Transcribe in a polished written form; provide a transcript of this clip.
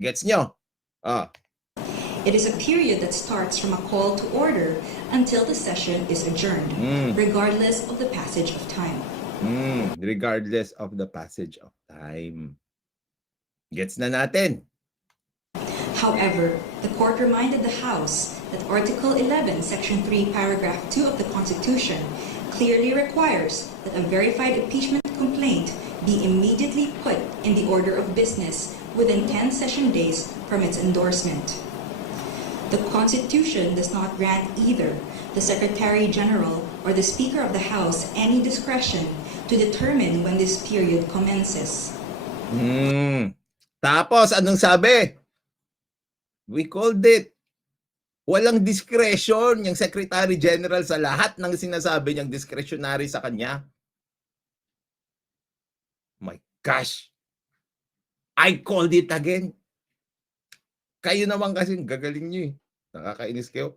Gets nyo? Ah. It is a period that starts from a call to order until the session is adjourned, regardless of the passage of time. Regardless of the passage of time. Gets na natin. However, the court reminded the House that Article 11, Section 3, Paragraph 2 of the Constitution clearly requires that a verified impeachment complaint be immediately put in the order of business within 10 session days from its endorsement. The Constitution does not grant either the Secretary General or the Speaker of the House any discretion to determine when this period commences. Tapos, anong sabi? We called it. Walang discretion yung Secretary General sa lahat ng sinasabi niyang discretionary sa kanya. My gosh. I called it again. Kayo naman kasi, gagaling nyo eh. Nakakainis kayo.